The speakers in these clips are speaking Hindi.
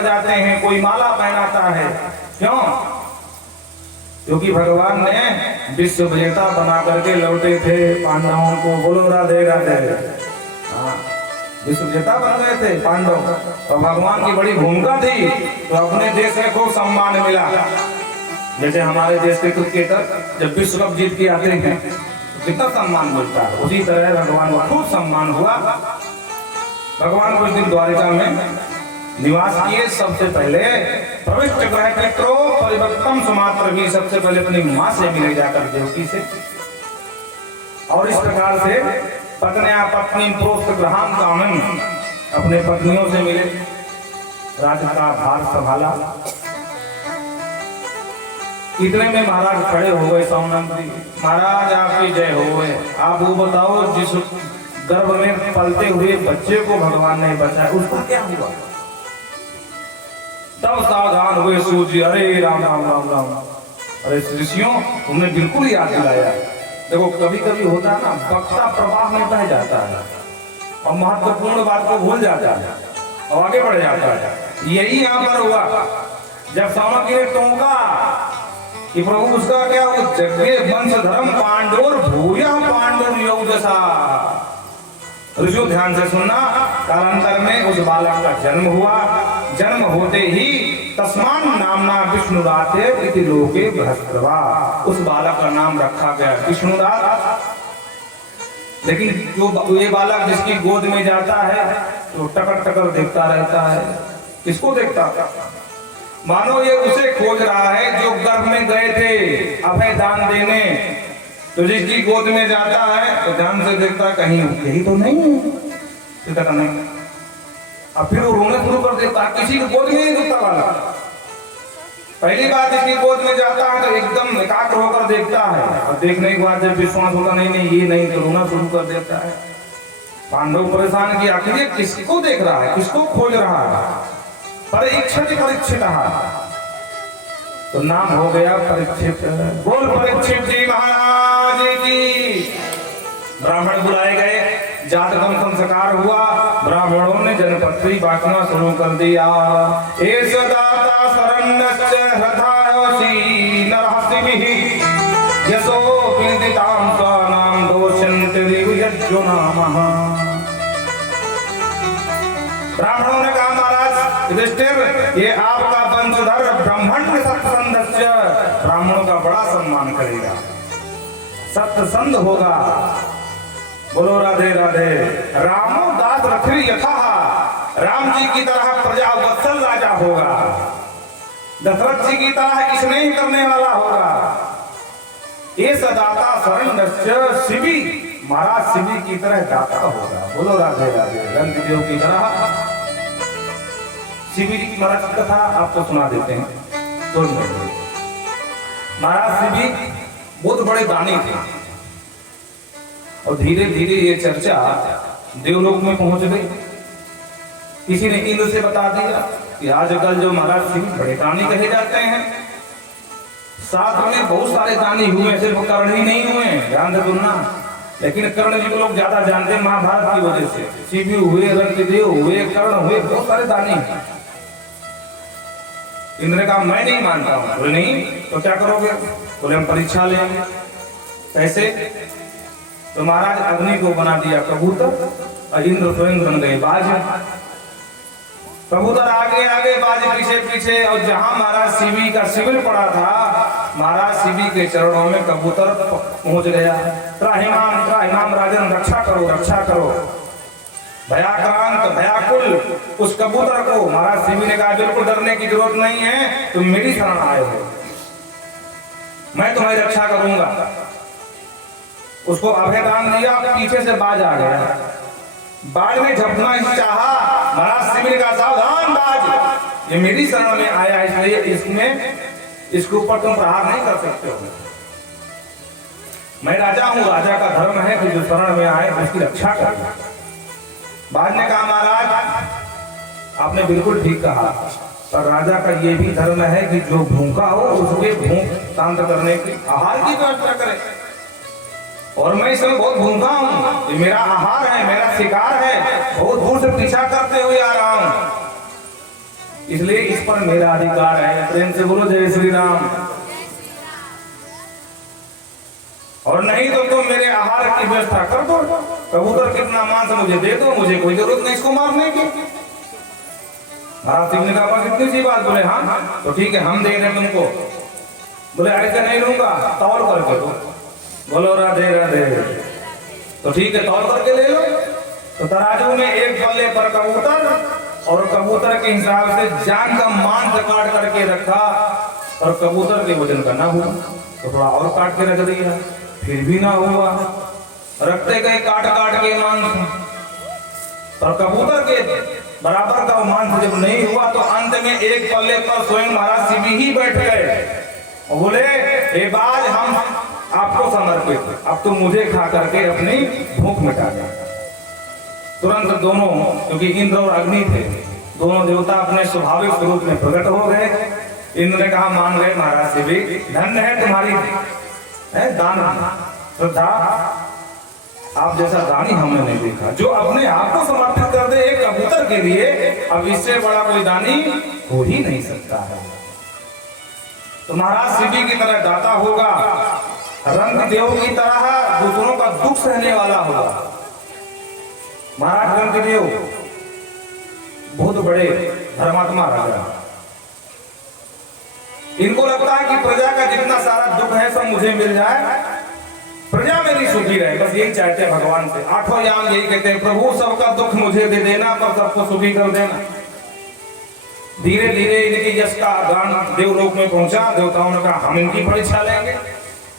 जाते हैं, कोई माला पहनाता है। क्यों? क्योंकि भगवान ने विश्व विजेता बना करके लौटे थे पांडवों को। बोलो राधे राधे। हाँ, विश्व विजेता बन गए थे पांडव और भगवान की बड़ी भूमिका थी, तो अपने देश में खूब सम्मान मिला। जैसे हमारे देश के क्रिकेटर जब विश्व कप जीत के आते हैं तो कितना सम्मान मिलता है, उसी तरह भगवान को खूब सम्मान हुआ। भगवान कुछ दिन द्वारिका में निवास किए। सबसे पहले प्रविष्ट ग्रह पित्रो परिवर्तन सुमात्र भी, सबसे पहले अपनी मां से मिले जाकर देवकी से, और इस प्रकार से पत्निया पत्नी प्रोक्त ग्रहाम कामन, अपने पत्नियों से मिले, राज्य का भार संभाला। इतने में महाराज खड़े हो गए सौनक जी। महाराज आपकी जय हो गए। आप वो बताओ जिस गर्भ में पलते हुए बच्चे को भगवान ने बचाया, उसका क्या हुआ? तब सावधान हुए सूर्य। अरे राम राम राम राम। अरे ऋषियों, तुमने बिल्कुल याद दिलाया। देखो कभी कभी होता है ना, वक्ता प्रवाह में बह जाता है और महत्वपूर्ण बात को भूल जाता है और आगे बढ़ जाता है। यही यहाँ पर हुआ जब सौनक ने टोका कि प्रभु उसका क्या हो, जग्गे वंश धर्म पांडोर भूया पांडोर योगदशा। ऋषियों ध्यान से सुनना। कालांतर में उस बालक का जन्म हुआ। जन्म होते ही तस्मान नामना विष्णुदाते इति लोके बृहस्पतिवा, उस बालक का नाम रखा गया विष्णुदात। लेकिन जो ये बालक जिसकी गोद में जाता है तो टकर टकर देखता रहता है। किसको देखता? मानो ये उसे खोज रहा है जो गर्भ में गए थे अभय दान देने। तो जिसकी गोद में जाता है तो ध्यान से देखता, कहीं यही तो नहीं है, नहीं। अब फिर वो रोने शुरू कर देता, किसी की गोद में नहीं दुखता वाला। पहली बार जिसकी गोद में जाता है तो एकदम एकाग्र होकर देखता है, और देखने के बाद जब विश्वास होता नहीं ये नहीं, तो रोना शुरू कर देता है। पांडव परेशान किया, आखिर ये किसको देख रहा है, किसको खोज रहा है? परीक्षित तो नाम हो गया परीक्षित। बोल परीक्षित जी महाराज की। ब्राह्मण बुलाए गए, जातकम संस्कार हुआ। ब्राह्मणों ने जनपत्री बांटना शुरू कर दिया। एष दाता शरण्यश्च हृदयसी नरहसिभिः यशो विदितां स्वानां दोषन्ति दिव्यज्जो नामः। ब्राह्मणों ने कहा, महाराज युधिष्ठिर, ये आपका वंशधर ब्राह्मण सत्संधस्य, ब्राह्मणों का बड़ा सम्मान करेगा, सत्संध होगा। बोलो राधे राधे। रामो दास रथि यथा, राम जी की तरह प्रजा वत्सल राजा होगा। दशरथ जी की तरह स्नेह करने वाला होगा। ये सदाता शरण्यस्य शिवी, महाराज शिवी की तरह दाता होगा। बोलो राधे राधे। रंगदेव की तरह शिवी की महाराज की कथा आपको सुना देते हैं। दोनों महाराज शिवी बहुत बड़े दानी थे और धीरे धीरे ये चर्चा देवलोक में पहुंच गई। किसी ने इंद्र से बता दिया कि आजकल जो महाराज शिवी बड़े दानी कहे जाते हैं। साथ में बहुत सारे दानी हुए, सिर्फ कर्ण ही नहीं हुए, ध्यान से सुनना। लेकिन कर्ण जी को लोग ज्यादा जानते हैं महाभारत की वजह से। शिवी हुए, रंगदेव हुए, कर्ण हुए, बहुत सारे दानी। इंद्र ने कहा मैं नहीं मानता हूं। बोले नहीं तो क्या करोगे? बोले हम परीक्षा लेंगे। कैसे? तो महाराज अग्नि को बना दिया कबूतर और इंद्र स्वयं बन गए बाज। कबूतर आगे आगे, बाज पीछे पीछे, और जहां महाराज शिवी का शिविर पड़ा था, महाराज शिवी के चरणों में कबूतर पहुंच गया। त्राहिमाम राजन, रक्षा करो रक्षा करो। भयाक्रांत भयाकुल उस कबूतर को महाराज शिवी ने कहा, बिल्कुल डरने की जरूरत नहीं है, तुम मेरी शरण आए हो, मैं तुम्हारी रक्षा करूंगा। उसको अभयदान दिया, पीछे से बाज आ गया। बाज ने झपकना ही चाहा, महाराज शिवी ने कहा, सावधान बाज, ये मेरी शरण में आया, इसलिए इसके ऊपर तुम प्रहार नहीं कर सकते हो। मैं राजा हूं, राजा का धर्म है कि जो शरण में आए उसकी रक्षा करना। बाज ने कहा, महाराज आपने बिल्कुल ठीक कहा, पर राजा का ये भी धर्म है कि जो भूखा हो उसके भूख शांत करने की आहार की व्यवस्था करे। और मैं इस समय बहुत भूखा हूं, ये मेरा आहार है, मेरा शिकार है, बहुत दूर से पीछा करते हुए आ रहा हूं। इसलिए इस पर मेरा अधिकार है। प्रेम से बोलो जय श्री राम। और नहीं तो तुम मेरे आहार की व्यवस्था कर दो, कबूतर कितना मांस मुझे दे दो, मुझे कोई जरूरत नहीं इसको मारने की। महाराज सिंह ने कहा कितनी सी बात? बोले हाँ तो ठीक है, हम दे रहे तुमको। बोले ऐसे नहीं लूंगा, तौल करके दो। बोलो राधे राधे। तो ठीक है, तौल करके ले लो। तो तराजू में एक पल्ले पर कबूतर और कबूतर के हिसाब से जान का मांस काट करके रखा, और कबूतर के वजन का ना हुआ तो थोड़ा और काट के रख दिया, फिर भी ना हुआ। रखते गए काट काट के मांस, पर कबूतर के बराबर का मांस जब नहीं हुआ तो अंत में एक पल्ले पर स्वयं महाराज शिव ही बैठ गए और बोले ए बाज, हम आपको समर्पित, अब तो मुझे खा करके अपनी भूख मिटा दे। तुरंत दोनों, क्योंकि इंद्र और अग्नि थे, दोनों देवता अपने स्वाभाविक स्वरूप में प्रकट हो गए। इंद्र ने कहा मान गए महाराज शिव, धन्य है तुम्हारी दान श्रद्धा, आप जैसा दानी हमने नहीं देखा जो अपने आप को समर्पित कर दे एक कबूतर के लिए। अब इससे बड़ा कोई दानी हो ही नहीं सकता है। तो महाराज शिव की तरह दाता होगा, रंग देव की तरह दूसरों का दुख सहने वाला होगा। महाराज रंग देव बहुत बड़े धर्मात्मा राजा, इनको लगता है कि प्रजा का जितना सारा दुख है सब मुझे मिल जाए, प्रजा मेरी सुखी रहे, बस यही चाहते हैं भगवान से। आठों याम यही कहते हैं, प्रभु सबका दुख मुझे दे देना पर सबको सुखी कर देना। धीरे धीरे इनकी यश का गान देवलोक में पहुंचा। देवताओं ने कहा हम इनकी परीक्षा लेंगे।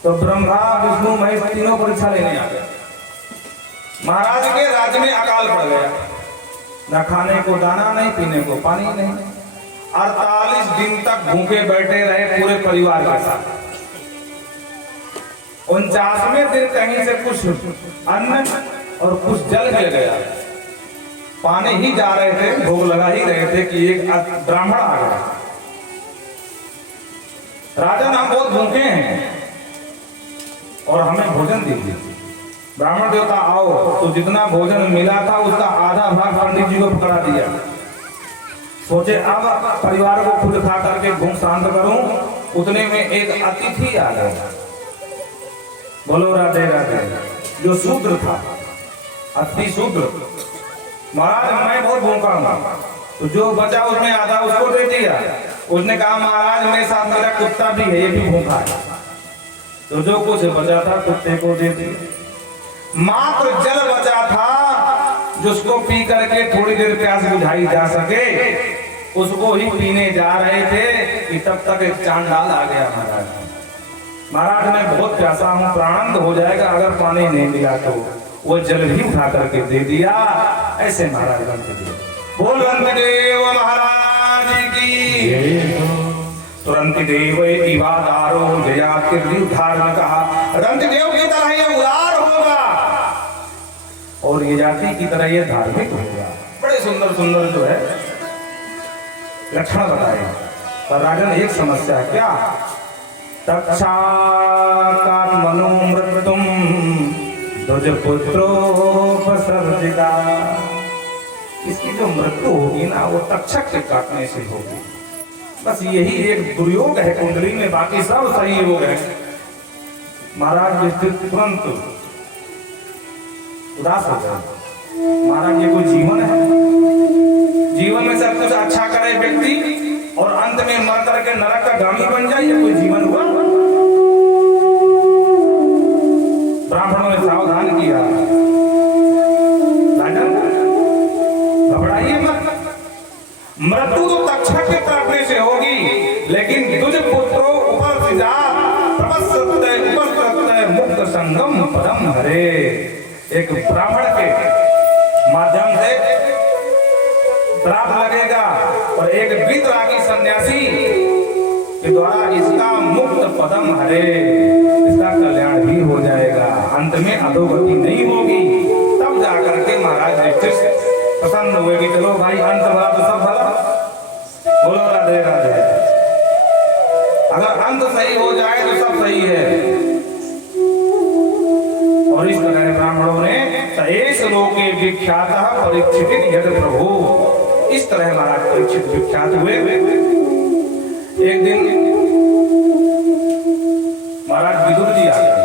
तो ब्रह्मा विष्णु महेश तीनों परीक्षा लेने आ गए। महाराज के राज्य में अकाल पड़ गया, न खाने को दाना नहीं, पीने को पानी नहीं। 48 दिन तक भूखे बैठे रहे पूरे परिवार के साथ। 49वें दिन कहीं से कुछ अन्न और कुछ जल मिल गया, पाने ही जा रहे थे, भोग लगा ही रहे थे कि एक ब्राह्मण आ गया। राजन हम बहुत भूखे हैं और हमें भोजन दीजिए। ब्राह्मण देवता आओ, तो जितना भोजन मिला था उसका आधा भाग पंडित जी को पकड़ा दिया। सोचे अब परिवार को खुद खा करके भूख शांत करूं, उतने में एक अतिथि आ गया। बोलो राधे राधे। जो शूद्र था, अति शूद्र, महाराज मैं बहुत भूखा हूं, तो जो बचा उसमें आधा उसको दे दिया। उसने कहा महाराज मेरे साथ मेरा कुत्ता भी है, ये भी भूखा है, तो जो कुछ बचा था कुत्ते को दे दिया। मात्र जल बचा था जिसको पी करके थोड़ी देर प्यास बुझाई जा सके, उसको ही पीने जा रहे थे कि तब तक एक चांडाल आ गया। महाराज मैं बहुत प्यासा हूँ, प्राणांत हो जाएगा अगर पानी नहीं मिला तो। वो जल भी उठा करके दे दिया। ऐसे महाराज रंतदेव, बोल रंतदेव महाराज की। तुरंत देव इवादारो जया कीर्ति उद्धार में कहा, रंतदेव की तरह ये उदार होगा और ये जाति की तरह ये धार्मिक होगा। बड़े सुंदर सुंदर जो है लक्षण बताए। पर राजन एक समस्या क्या, तक्षाकात् मनोमृत्युम ध्वजपुत्रोपसर्जिता। इसकी जो मृत्यु होगी ना वो तक्षक के काटने से होगी। बस यही एक दुर्योग है कुंडली में, बाकी सब सही योग है। महाराज तुरंत उदास हो गए। महाराज ये कोई जीवन है? जीवन में सब कुछ अच्छा करे व्यक्ति और अंत में मर करके नरक का गामी बन जाए, ये कोई जीवन हुआ? ब्राह्मणों ने सावधान किया, राजन घबराइए मत, मृत्यु तो तक्षक के काटने से होगी, लेकिन तुझ पुत्रो मुक्त संगम पदम हरे। एक ब्राह्मण के माध्यम से श्राप लगेगा और एक वितरागी सन्यासी के द्वारा इसका मुक्त पदम हरे, इसका कल्याण भी हो जाएगा, अंत में अधोगति नहीं होगी। तब जाकर के महाराज युधिष्ठिर प्रसन्न हुए कि चलो भाई अंत भला तो सब भला। बोलो राधे राधे। अगर अंत सही हो जाए तो सब सही है। और इस तरह ब्राह्मणों ने सहेश लोके विख्यात परीक्षित यद प्रभु, इस तरह महाराज परीक्षित विख्यात हुए। एक दिन महाराज विदुर जी आ गए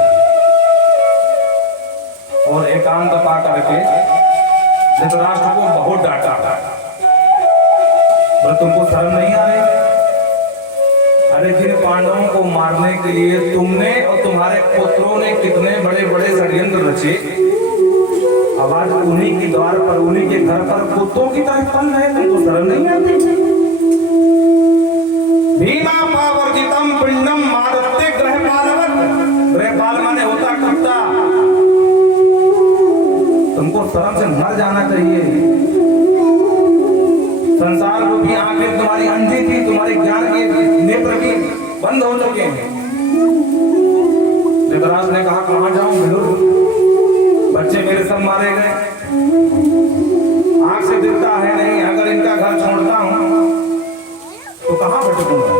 और एकांत पा करके धृतराष्ट्र को बहुत डांटा। बोले तुमको शर्म नहीं आ रही? अरे जिन पांडवों को मारने के लिए तुमने और तुम्हारे पुत्रों ने कितने बड़े बड़े षड्यंत्र रचे, अब आज उन्हीं के द्वार पर, उन्हीं के घर पर कुत्तों की तरह पल रहे, तुमको शर्म नहीं आती? भीमा पावर्जितम पिंडम मादत्ते ग्रहपालवत्। ग्रहपाल माने होता कुत्ता। तुमको शर्म से मर जाना चाहिए। संसार रूपी आंखें तुम्हारी अंधी थी, तुम्हारे ज्ञान के नेत्र भी बंद हो चुके हैं। धृतराष्ट्र ने कहा कहां जाऊं विदुर, बच्चे मेरे सब मारे गए, आंख से दिखता है नहीं, अगर इनका घर छोड़ता हूं तो कहां भटकूंगा?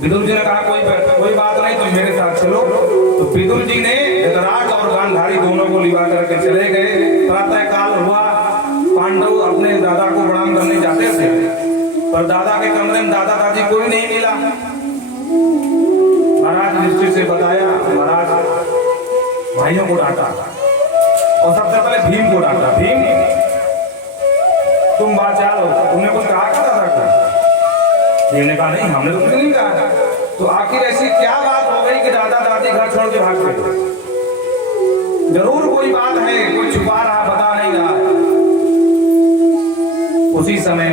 विदुर जी ने कहा कोई बात नहीं, तुम मेरे साथ चलो। तो विदुर जी ने धृतराष्ट्र और गांधारी दोनों को लिवा करके चले गए। प्रातः काल हुआ, पांडव अपने दादा को प्रणाम करने जाते थे, पर दादा के कमरे में दादा दादी कोई नहीं मिला। महाराज युधिष्ठिर से बताया, महाराज भाइयों को डांटा और सबसे पहले भीम को डांटा। भीम तुम बाचाल हो, तुमने कुछ कहा क्या दादा को? भीम ने कहा नहीं, हमने तो कुछ नहीं कहा। तो आखिर ऐसी क्या बात हो गई कि दादा दादी घर छोड़ के भाग गए? जरूर कोई बात है, कोई छुपा रहा, बता नहीं रहा है। उसी समय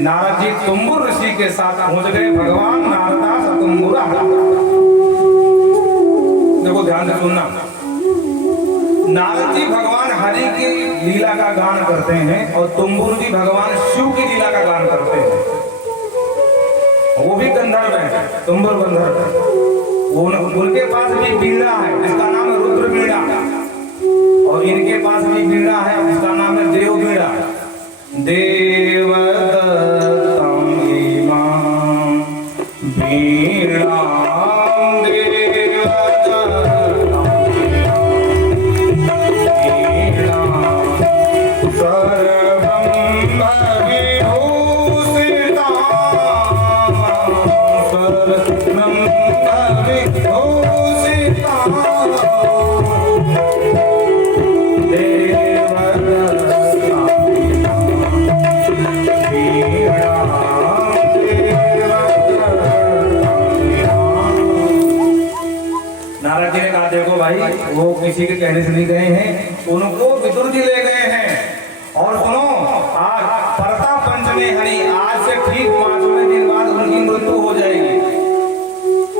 नारद जी तुम्बुर ऋषि के साथ पहुंच गए। भगवान नारदा सतुम्बुरा। देखो ध्यान से सुनना, नारद जी भगवान हरि की लीला का गान करते हैं और तुम्बुर जी भगवान शिव की लीला का गान करते हैं। वो भी गंधर्व है, तुम्बुर गंधर्व। उनके पास भी बीड़ा है जिसका नाम है रुद्र बीड़ा, और इनके पास भी बीड़ा है जिसका नाम है देव बीड़ा। देवदत्तं इमां वीणां वो किसी के कहने से नहीं गए हैं, उनको विदुर जी ले गए हैं। और सुनो, आज परता पंचमी हरि, आज से ठीक 5वें दिन बाद उनकी मृत्यु हो जाएगी,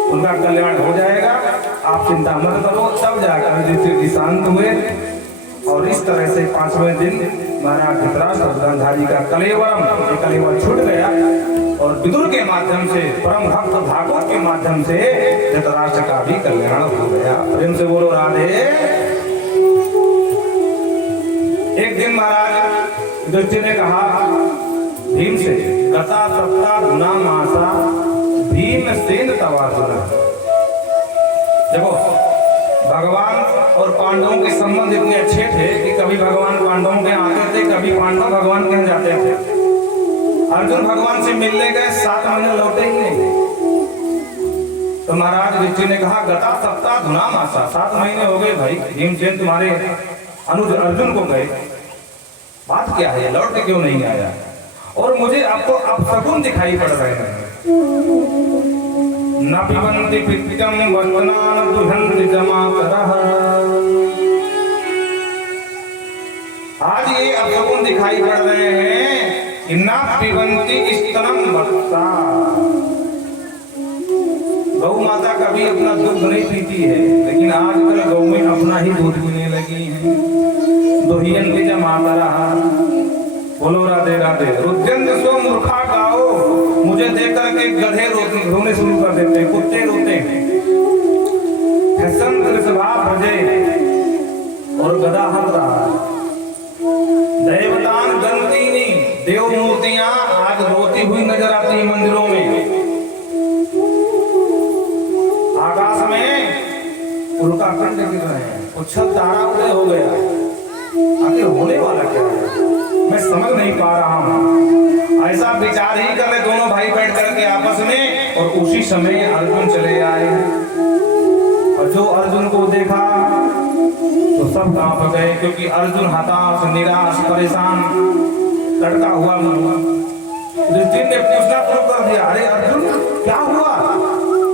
उनका कल्याण हो जाएगा। आप चिंता मत करो। तब जाकर युधिष्ठिर जी शांत हुए और इस तरह से 5वें दिन महाराज धृतराष्ट्र और गांधारी का कलेवर छूट गया और विदुर के माध्यम से, परम भक्त भागवत के माध्यम से धृतराष्ट्र का भी कल्याण हो गया। प्रेम से बोलो राधे। एक दिन महाराज युधिष्ठिर ने कहा भीम से, गता सप्ताह गुना मासा भीमसेन तवासुना। देखो भगवान और पांडवों के संबंध इतने अच्छे थे कि कभी भगवान पांडवों के आते थे, कभी पांडव भगवान के जाते थे। अर्जुन भगवान से मिलने गए, 7 महीने लौटे ही नहीं। तो महाराज युधिष्ठिर ने कहा गता सप्ताह धुना मासा, 7 महीने हो गए भाई, भीमसेन तुम्हारे अनुज अर्जुन को गए, बात क्या है, लौट के क्यों नहीं आया? और मुझे आपको अपशकुन दिखाई पड़ रहे हैं। न पिबन्ति पित्तम वदनान दुहन्ति जमातरः। आज ये अपशकुन दिखाई पड़ रहे हैं कि न पिबन्ति स्तनम वत्सा। गौ माता कभी अपना दूध नहीं पीती है, लेकिन आजकल गौ में अपना ही दूध पीने लगी है। दुहियन्ति जमातरः। बोलो राधे राधे। रुद्यंत सो मूर्खा गाओ। मुझे देख करके गधे रोने शुरू कर देते हैं, कुत्ते रोते हैं। प्रजे और गधा हल रहा। देवतान गंदीनी, देव मूर्तियां आज रोती हुई नजर आती है मंदिरों में। आकाश में उल्का पिंड गिर रहे हैं, उच्छल तारा उदय हो गया। आखिर होने वाला क्या है? मैं समझ नहीं पा रहा हूं। ऐसा विचार ही कर रहे दोनों भाई बैठ करके आपस में, और उसी समय अर्जुन चले आए। और जो अर्जुन को देखा तो सब कांप गए, क्योंकि अर्जुन हताश, निराश, परेशान, लड़का हुआ युधिष्ठिर ने पूछना शुरू कर दिया, अरे अर्जुन क्या हुआ,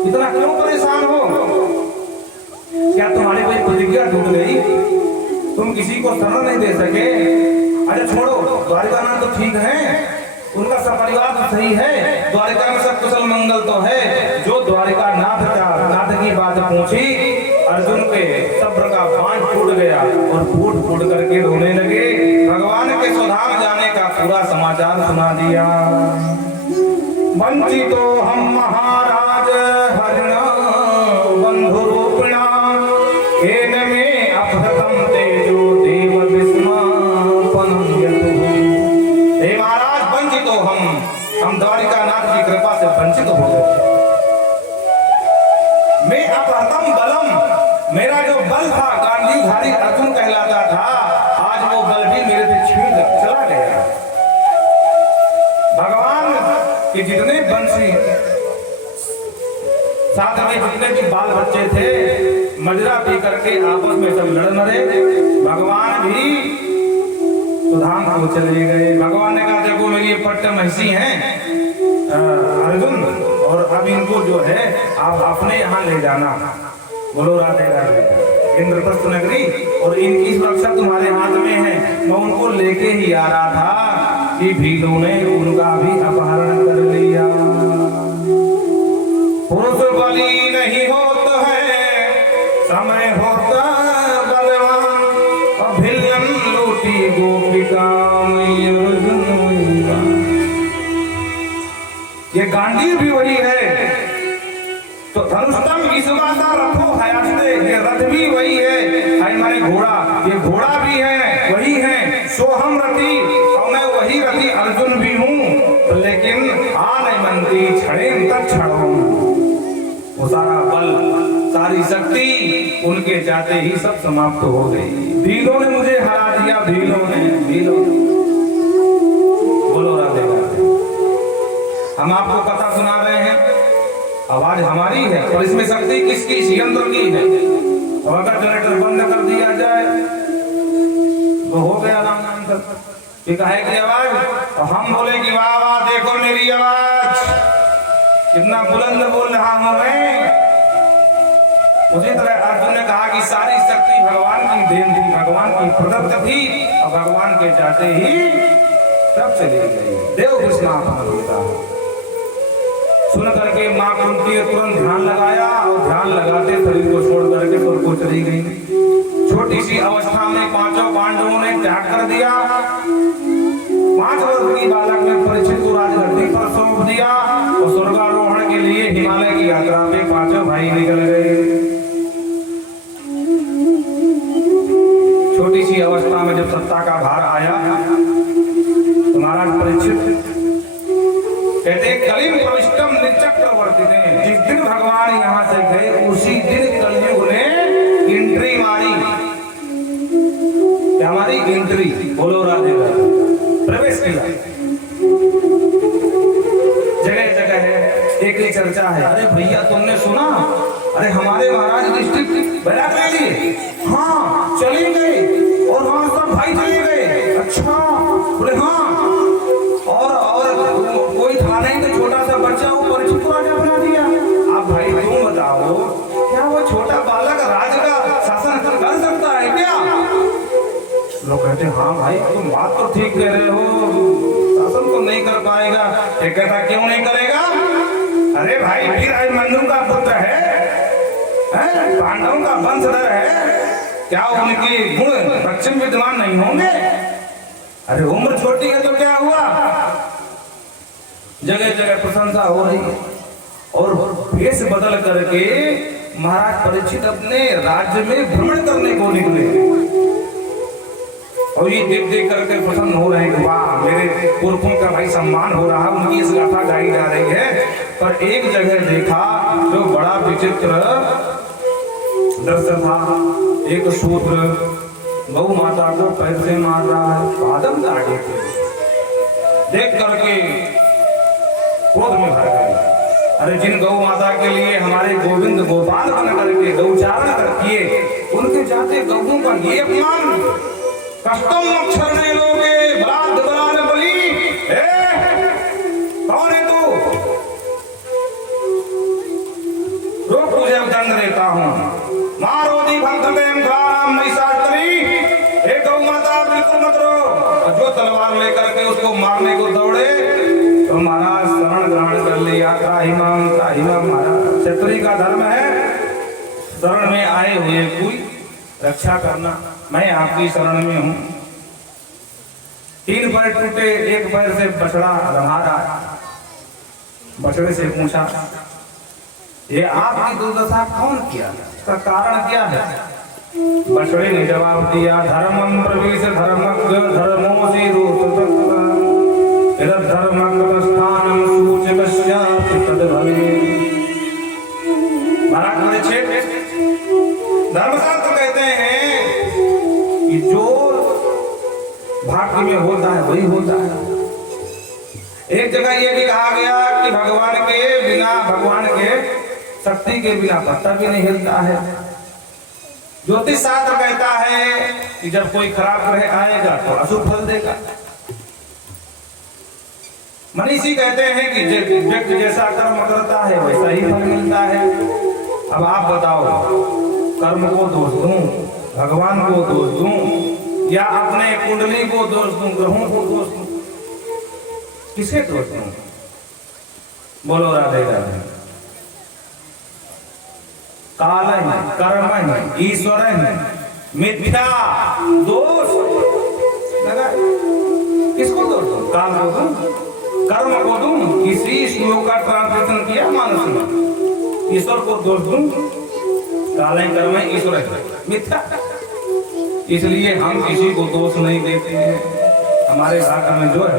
इतना क्यों परेशान हो? क्या तुम्हारी कोई प्रतिज्ञा टूट गई? तुम किसी को शरण नहीं दे सके? अरे छोड़ो, द्वारिका नाथ तो ठीक है, उनका सब परिवार तो सही है, द्वारिका में सब कुशल मंगल तो है। जो द्वारिका नाथ की बात पूछी, अर्जुन के सब्र का बांध टूट गया और फूट फूट करके रोने लगे। भगवान के स्वधाम जाने का पूरा समाचार सुना दिया। वंचितो हम महाराज हरिण बंधु रूपिणा, हेन में अपहृतम तेजो देव विस्मापनं यतु। हे महाराज, वंचितो हम द्वारिका नाथ की कृपा से वंचित हो गए। मैं अपहृतम बलम, मेरा जो बल था, गांडीवधारी अर्जुन कहलाता था, आज वो बल भी मेरे से छीन चला गया। भगवान के जितने वंशी साथ में जितने भी बाल बच्चे थे, मदिरा पी करके आपस में सब लड़ मरे। भगवान भी सुधाम को चले गए। भगवान ने कहा, देखो मेरी ये पट्ट महिषी हैं अर्जुन, और अब इनको जो है आप अपने यहाँ ले जाना। बोलो राधे राधे। इंद्रप्रस्थ नगरी और इनकी सुरक्षा तुम्हारे हाथ में है। मैं उनको लेके ही आ रहा था कि भीलों ने उनका भी अपहरण कर लिया। पुरुष बली नहीं होता है, समय होता बलवान, और भिलन लूटी गोपिका ये गांडीव भी वही है, तो धनुष्टम विश्वासा रथो हयास्ते, ये रथ भी वही है, हमारे घोड़ा, ये घोड़ा भी है, वही है। सोहम रथी, और मैं वही रथी अर्जुन भी हूँ, लेकिन आने मंत्री छड़े तक छड़ो। वो सारा बल, सारी शक्ति उनके जाते ही सब समाप्त हो गई। भीलों ने मुझे हरा दिया, भीलों ने। बोलो राधे राधे। हम आपको कथा सुना रहे हैं, आवाज हमारी है, और इसमें शक्ति किसकी? यंत्र की है। और अगर जनरेटर बंद कर दिया जाए तो हो गया राम नाम तक। कहे की आवाज, और हम बोले कि वाह वाह, देखो मेरी आवाज कितना बुलंद बोल रहा हूं मैं। उसी तरह अर्जुन ने कहा कि सारी शक्ति भगवान की देन थी, भगवान की प्रदत्त थी, और भगवान के जाते ही सब चली गई। देव कृष्ण सुन करके मां कुंती ने तुरंत ध्यान लगाया, और ध्यान लगाते शरीर को छोड़ करके स्वर्ग को चली गई। छोटी सी अवस्था में पांचों पांडवों ने त्याग कर दिया। 5 वर्ष की बालक ने परीक्षित को राजगद्दी पर सौंप दिया, और स्वर्गारोहण के लिए हिमालय की यात्रा में पांचों भाई निकल गए। छोटी सी अवस्था में जब सत्ता का भार आया तो महाराज परीक्षित कहते, कलिम प्रविष्टम निचक्रवर्ती ने, जिस दिन भगवान यहाँ से गए उसी दिन कलयुग ने एंट्री मारी। क्या हमारी एंट्री? बोलो राधे राधे। प्रवेश किया। जगह जगह है, एक ही चर्चा है, अरे भैया तुमने सुना, अरे हमारे महाराज डिस्ट्रिक्ट बैराक ले लिए। हाँ चले गए, और वहां सब भाई चले गए। अच्छा, बोले हाँ, और कोई था नहीं, तो छोटा सा बच्चा वो परीक्षित को राजा बना दिया। आप भाई तुम बताओ, क्या वो छोटा बालक राज का शासन कर सकता है क्या? लोग कहते हैं, हाँ भाई तुम बात तो ठीक कह रहे हो, शासन तो नहीं कर पाएगा। एक कहता, क्यों नहीं करेगा? अरे भाई वीर अभिमन्यु का पुत्र है, पांडवों का वंशधर है, क्या उनके गुण पश्चिम विद्वान नहीं होंगे? अरे उम्र छोटी है तो क्या हुआ? जगह जगह प्रशंसा हो रही है, और भेष बदल करके महाराज परीक्षित अपने राज्य में भ्रमण करने को निकले, और ये देख देख करके प्रसन्न हो रहे हैं, वाह मेरे पुरखों का भाई सम्मान हो रहा है, उनकी इस गाथा गाई जा रही है। पर एक जगह देखा जो बड़ा विचित्र दृश्य था। एक शूद्र गौ माता को पैर से मार रहा है, आदम आगे थे। देख करके क्रोध में भर गई। अरे जिन गौ माता के लिए हमारे गोविंद गोपाल बन करके गौचारण किए, उनके जाते गौओं का ये अपमान, कष्टम अक्षर ने लोगे बलाद बलाल बली। कौन है तू? रोक तुझे दंड देता हूं। मारो दी भक्त देम ग्राम महिषासुरी। एक गौ माता बिल्कुल मत रो। और जो तलवार लेकर के उसको मारने को दौड़े तो महाराज शरण ग्रहण कर लिया। त्राहिमाम महाराज, क्षत्रिय का धर्म है शरण में आए हुए कोई रक्षा करना। मैं आपकी शरण में हूं। 3 पैर टूटे, 1 पैर से बछड़ा रहा रहा। बछड़े से पूछा, ये आपकी दुर्दशा कौन किया, इसका कारण क्या है? बछड़े ने जवाब दिया, धर्मं प्रवेश धर्मज्ञ धर्मोऽसि रोचतः धर्मस्थानम सूचकस्यापि तद्भवेत्। महाराज परिच्छेद धर्मशास्त्र कहते हैं कि जो भाग्य में होता है वही होता है। एक जगह ये भी कहा गया कि भगवान के शक्ति के बिना पत्ता भी नहीं हिलता है। ज्योतिष शास्त्र कहता है कि जब कोई खराब ग्रह आएगा तो अशुभ फल देगा। मनीषी कहते हैं कि व्यक्ति जैसा कर्म करता है वैसा ही फल मिलता है। अब आप बताओ, कर्म को दोष दूं, भगवान को दोष दूं, या अपने कुंडली को दोष दूं, ग्रहों को दोष दूं? किसे दोष दूं? बोलो राधे राधे। काल कर्म ईश्वर मिथ्या दोष लगा। किसको दोष दूं? काल को दूं, कर्म को दूं? किसी श्लोक का ट्रांसलेशन किया मानस में, ईश्वर को दोष दूं? काल कर्म ईश्वर मिथ्या। इसलिए हम किसी को दोष नहीं देते हैं। हमारे भाग्य में जो है,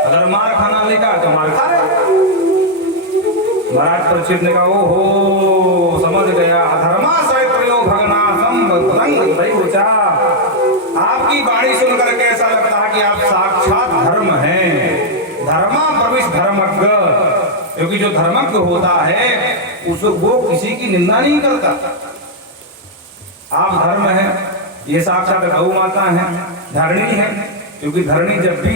अगर मार खाना लिखा तो मार खा रहे। महाराज परीक्षित ने कहा, ओहो समझ गया। धर्माशय प्रयोग भगनासम ऊंचा। आपकी वाणी सुनकर के ऐसा लगता है कि आप साक्षात धर्म हैं। धर्मा प्रविश धर्मज्ञ, क्योंकि जो धर्मज्ञ होता है वो किसी की निंदा नहीं करता। आप धर्म है, ये साक्षात गौ माता है, धरणी है। क्योंकि धरणी जब भी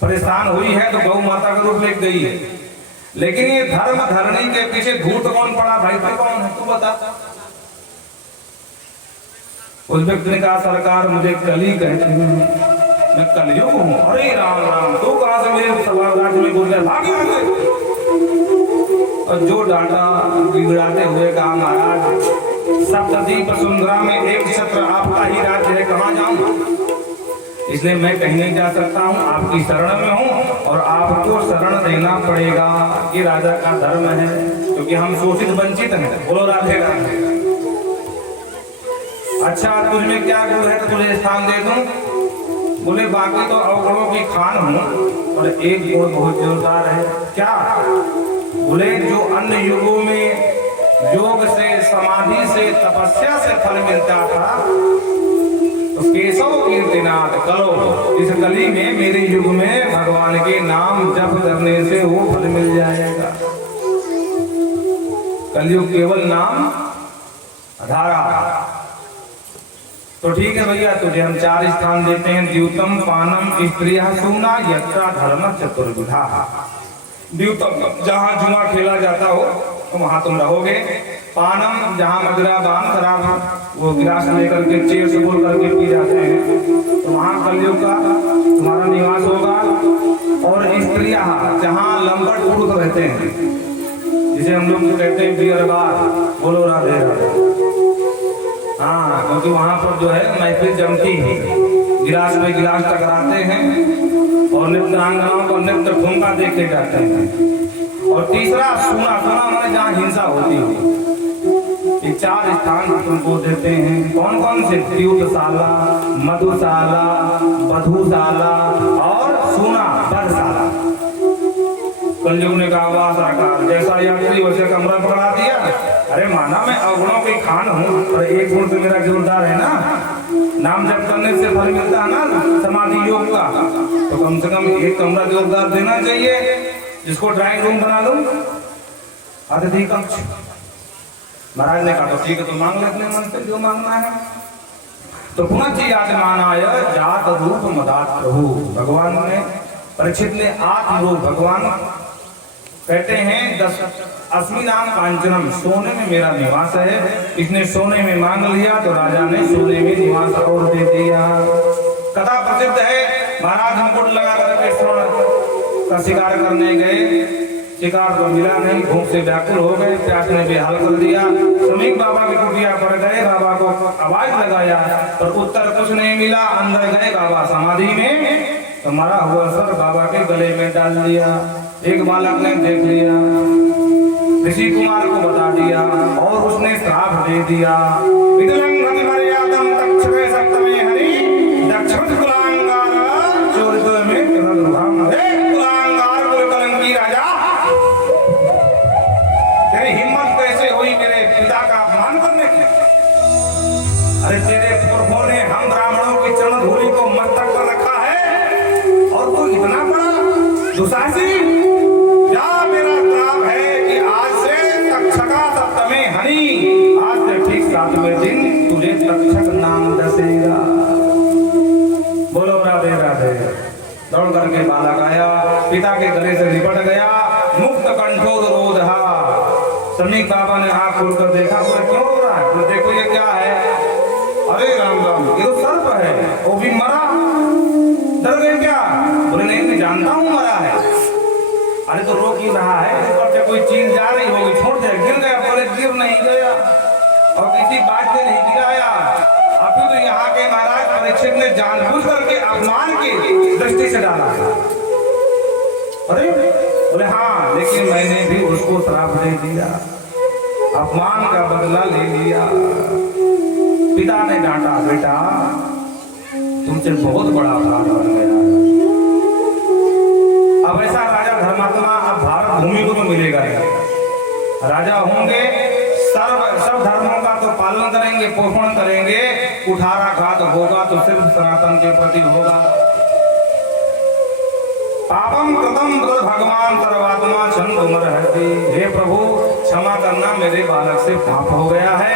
परेशान हुई है तो गौ माता का रूप ले गई है। लेकिन ये धर्म धरणी के पीछे धूर्त कौन पड़ा भाई? तो कौन है तू बता। उस व्यक्ति ने कहा, सरकार मुझे कली कहते हैं, मैं कलयुग हूँ। अरे राम राम, तो कहां से मेरे सभागार में बोल रहे? भागे भागे। और जो डांटा बिगड़ाते हुए कहा, महाराज सप्तद्वीप सुंदरा में एक छत्र आपका ही राज्य है, कहां जाऊं? इसलिए मैं कहीं नहीं जा सकता हूँ, आपकी शरण में हूँ और आपको शरण देना पड़ेगा। ये राजा का धर्म है, क्योंकि हम शोषित वंचित हैं। बोलो राधे राधे। अच्छा, तुझ में क्या गुण है तो तुझे स्थान दे दूं? बोले बाकी तो अवगुणों की खान हूँ, और एक गुण बहुत जोरदार है। क्या? बोले जो अन्य युगों में योग से, समाधि से, तपस्या से फल मिलता था, तो केशव कीर्तिनाथ करो। इस कली में, मेरे युग में भगवान के नाम जप करने से वो फल मिल जाएगा। कलयुग केवल नाम धारा। तो ठीक है भैया, तुझे हम 4 स्थान देते हैं। द्यूतम पानम स्त्रिया सुना यत्रा धर्म चतुर्विधा। द्यूतम जहाँ जुआ खेला जाता हो तो वहां तुम रहोगे। पानम जहाँ मदिरा पान शराब वो गिलास लेकर के चेयर से बोल करके पी जाते हैं, तो वहाँ कलयुग का तुम्हारा निवास होगा। और स्त्रिया जहाँ लंबट पुरुष रहते हैं, जिसे हम लोग कहते हैं बियर बार। बोलो राधे राधे। हाँ, क्योंकि वहाँ पर जो है महफिल जमती है, गिलास में गिलास टकराते हैं और नृत्यांगनाओं को नृत्य ठुमका देखे जाते हैं। और तीसरा सुना माने जहाँ हिंसा होती है। ये 4 स्थान तुमको देते हैं। कौन कौन से? द्यूतशाला, मधुशाला, वधूशाला और सुना वधशाला। कलयुग ने कहा, वाह सरकार, जैसा यात्री वैसे कमरा पकड़ा दिया। अरे माना मैं अवगुणों की खान हूँ, पर एक गुण तो मेरा जोरदार है ना। नाम जप करने से फल मिलता है ना समाधि योग का, तो कम से कम एक कमरा जोरदार देना चाहिए, जिसको ड्राइंग रूम बना दो, अतिथि कक्ष। महाराज ने कहा तो ठीक है, तो मांग ले अपने मन से जो मांगना है। तो पुनः आत्मानाय जात रूप मदात प्रभु, भगवान ने परीक्षित ने आत्म रूप, भगवान कहते हैं 10 अस्मि नाम कांचनम, सोने में मेरा निवास है। इसने सोने में मांग लिया तो राजा ने सोने में निवास और दे दिया। कथा प्रसिद्ध है, महाराज मुकुट लगा करके स्वर्ण का शिकार करने गए, शिकार तो मिला नहीं, भूख से व्याकुल हो गए, प्यास ने बेहाल कर दिया। समीप बाबा की कुटिया पर गए, बाबा को आवाज लगाया पर उत्तर कुछ नहीं मिला। अंदर गए बाबा समाधि में, तो मरा हुआ सर बाबा के गले में डाल दिया। एक बालक ने देख लिया, ऋषि कुमार को बता दिया और उसने श्राप दे दिया। अरे तेरे पुरखों ने हम ब्राह्मणों की चरण धूलि को मस्तक पर रखा है और तू इतना बड़ा दुशासी। क्या मेरा श्राप है कि आज से तक्षका सप्तमी हनी, आज से ठीक 7वें दिन तुझे तक्षक नाम दसेगा। बोलो राधे राधे। दौड़ करके बालक आया, पिता के गले से लिपट गया, मुक्त कंठोर रोधा। समीप बाबा ने आंख खोलकर देखा, बोले क्यों रो रहा है? बोले देखो ये क्या है? अरे राम राम, ये तो सर्प है, वो भी मरा। डर गए क्या? बोले नहीं, मैं जानता हूँ मरा है। अरे तो रो क्यों रहा है? ऊपर से कोई चीज जा रही होगी, छोड़ दे। गिर गया? बोले गिर नहीं गया और किसी बात से नहीं गिराया। अभी तो यहाँ के महाराज परीक्षित ने जानबूझ करके अपमान की दृष्टि से डाला। अरे बोले हाँ, लेकिन मैंने भी उसको श्राप दे दिया, अपमान का बदला ले लिया। पिता ने डांटा, बेटा तुमसे बहुत बड़ा अपराध बन गया है। अब ऐसा राजा धर्मात्मा अब भारत भूमि को तो मिलेगा ही। राजा होंगे, सब धर्मों का तो पालन करेंगे, पोषण करेंगे, कुठाराघात होगा तो सिर्फ सनातन के प्रति होगा। पापम कृतम भगवान सर्वात्मा छंद मरहति। हे प्रभु क्षमा करना, मेरे बालक से पाप हो गया है।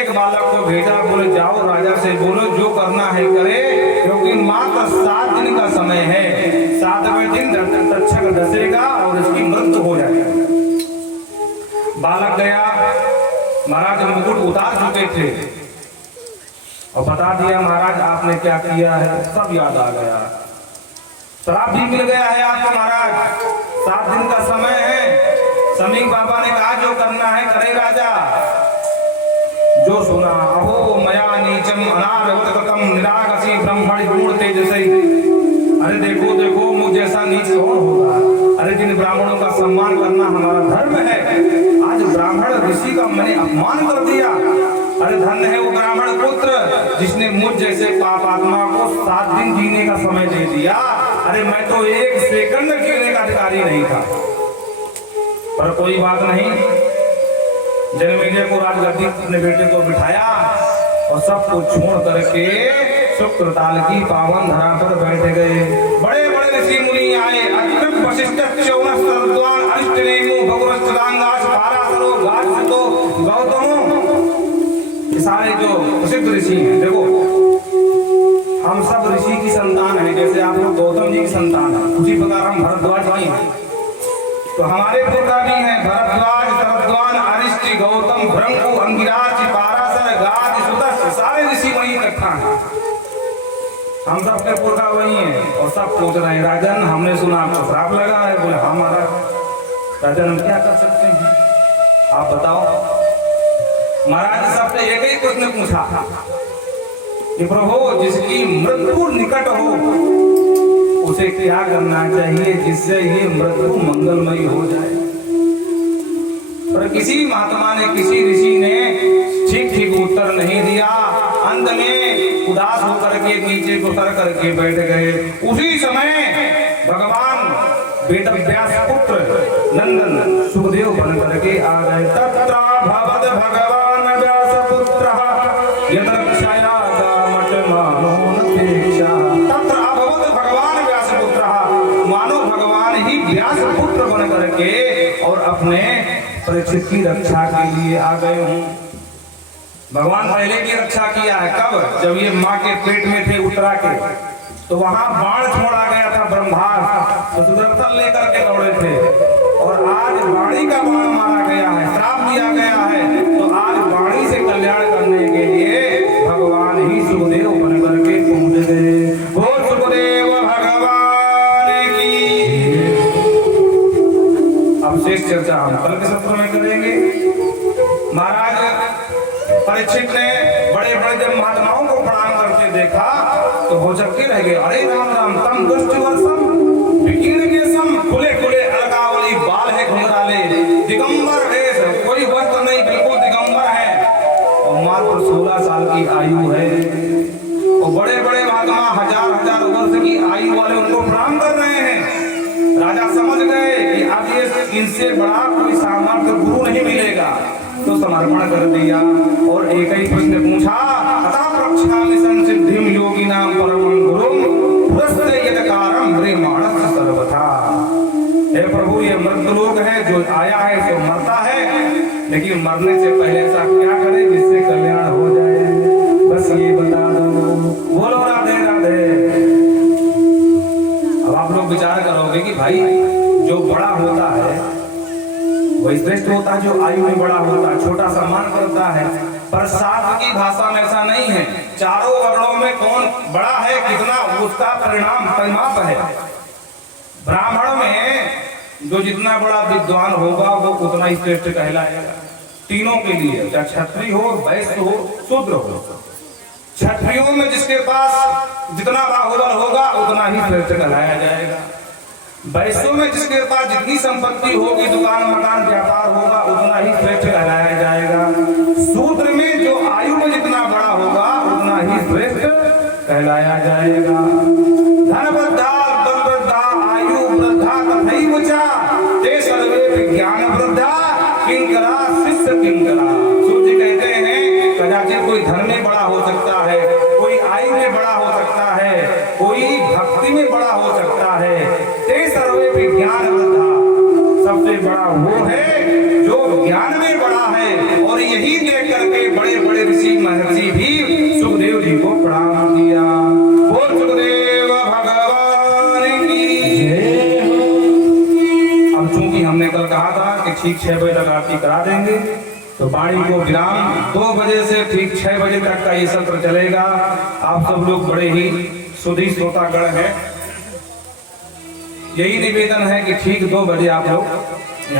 एक बालक को भेजा, बोले जाओ राजा से बोलो जो करना है करे, क्योंकि मात्र 7 दिन का समय है। 7वें दिन तक्षक दसेगा और इसकी मृत्यु हो जाएगी। बालक गया, महाराज मुकुट उतार चुके थे और बता दिया महाराज आपने क्या किया है, सब याद आ गया। श्राप भी मिल गया है आपको महाराज, 7 दिन का समय है। समीप बाबा ने कहा जो करना है करे राजा। जो सुना, अहो मया नीचम अनारवतकम निरागसी ब्रह्मणि गुण तेजसै। अरे देखो देखो, मुझ जैसा नीच कौन होगा? अरे जिन ब्राह्मणों का सम्मान करना हमारा धर्म है, आज ब्राह्मण ऋषि का मैंने अपमान कर दिया। अरे धन्य है वो ब्राह्मण पुत्र जिसने मुझ जैसे पाप आत्मा को 7 दिन जीने का समय दे दिया। अरे मैं तो 1 सेकंड जीने का अधिकारी नहीं था। पर कोई बात नहीं, जनमेजय को राजगद्दी अपने बेटे को बिठाया और सब कुछ छोड़ करके शुक्रताल की पावन धरा पर बैठ गए। बड़े बड़े ऋषि मुनि आए, अत्रिप वशिष्ठ च्यवनः सरद्वान अरिष्टनेमि भगवत्सदांगास पाराशरो गार्हस्थ्यो गौतमो। ये सारे जो प्रसिद्ध ऋषि हैं, देखो हम सब ऋषि की संतान हैं। जैसे आप लोग गौतम जी की संतान है, उसी प्रकार हम भरद्वाज की हैं। तो हमारे पिता भी हैं भरद्वाज, शरद्वान, अरिष्टि, गौतम, भृंगु, अंगिराज, पाराशर, गाद, सुदर्श, सारे ऋषि वही इकट्ठा हैं। हम सबके पुरखा वही हैं और सब पूछ रहे हैं राजन हमने सुना आपको श्राप लगा है। बोले हाँ महाराज। राजन हम क्या कर सकते हैं, आप बताओ। महाराज सबसे एक ही प्रश्न पूछा कि प्रभु जिसकी मृत्यु निकट हो उसे क्या करना चाहिए जिससे ये मृत्यु मंगलमयी हो जाए। पर किसी महात्मा ने, किसी ऋषि ने ठीक ठीक उत्तर नहीं दिया। अंत में उदास होकर के नीचे उतर करके बैठ गए। उसी समय भगवान वेदव्यास पुत्र नंदन सुखदेव बन करके आ गए। तत्र भगवत भगवान व्यास पुत्र यदक्षया मठ और अपने परीक्षित की रक्षा के लिए आ गए हूँ। भगवान पहले की रक्षा किया है, कब? जब ये माँ के पेट में थे उत्तरा के, तो वहां बाण छोड़ा गया था ब्रह्मास्त्र, तो सुदर्शन लेकर के दौड़े थे। और आज वाणी का बाण मारा गया है, श्राप दिया गया है, तो आज वाणी से कल्याण करने के लिए भगवान ही सुखदेव बन करके पहुंच गए। बोल सुखदेव भगवान की। अब शेष चर्चा हम कल के सत्र में करेंगे। महाराज परीक्षित ने बड़े बड़े जब महात्माओं को प्रणाम करते देखा तो वो चक्के रह गए। अरे राम राम, तम दुष्ट वर्षम विकीर्ण के सम, खुले खुले अलकावली बाल है घुंघराले, दिगंबर वेश, कोई वस्त्र नहीं, बिल्कुल दिगंबर है, और मात्र 16 साल की आयु है। और बड़े बड़े महात्मा हजार हजार वर्ष की आयु वाले उनको प्रणाम कर रहे हैं। राजा समझ गए कि अब ये इनसे बड़ा कोई सामर्थ्य गुरु नहीं मिलेगा, तो समर्पण कर दिया और एक ही प्रश्न पूछा, अतः प्रक्षामि संसिद्धिं योगिनां परमं गुरुं पुरस्ते यदकारं म्रियमाणस्य सर्वथा। हे प्रभु, ये मृत्यु लोक है, जो आया है सो मरता है, लेकिन मरने से पहले ऐसा क्या करे जिससे कल्याण हो जाए, बस ये बता दो। बोलो राधे राधे। अब आप लोग विचार करोगे कि भाई जो बड़ा होता है वही श्रेष्ठ होता है, जो आयु में बड़ा होता है, छोटा सम्मान करता है, पर शास्त्र की भाषा में ऐसा नहीं है। चारों वर्णों में कौन बड़ा है, कितना, उसका परिमाप है। ब्राह्मण में जो जितना बड़ा विद्वान होगा वो उतना ही श्रेष्ठ कहलाएगा, तीनों के लिए, चाहे क्षत्रिय हो, वैश्य हो, शूद्र हो। क्षत्रियों में जिसके पास जितना बाहुबल होगा उतना ही श्रेष्ठ कहलाया जाएगा। वैश्यों में जिसके पास जितनी संपत्ति होगी, दुकान मकान व्यापार होगा, उतना ही श्रेष्ठ कहलाया जाएगा। शूद्र में जो आयु में जितना बड़ा होगा उतना ही श्रेष्ठ कहलाया जाएगा। धन वृद्धा बल वृद्धा आयु वृद्धा तथैव च ते सर्वे विज्ञान वृद्धा किंकरा शिष्य किंकरा। सूर्य कहते हैं कदाचित कोई धन में बड़ा हो सकता है, कोई आयु में बड़ा हो सकता है, कोई भक्ति में बड़ा हो सकता है, ते सर्वे विज्ञान वृद्धा, सबसे बड़ा वो है जो ज्ञान में बड़ा है। और यही देख करके बड़े बड़े ऋषि महर्षि भी सुखदेव जी को प्रणाम किया। बोल सुखदेव भगवान की जय हो। अब चूंकि हमने कल कहा था कि ठीक 6 बजे तक आरती करा देंगे, तो वाणी को विराम 2 बजे से ठीक 6 बजे तक का ये सत्र चलेगा। आप सब लोग बड़े ही सुधी श्रोतागण हैं, यही निवेदन है कि ठीक 2 बजे आप लोग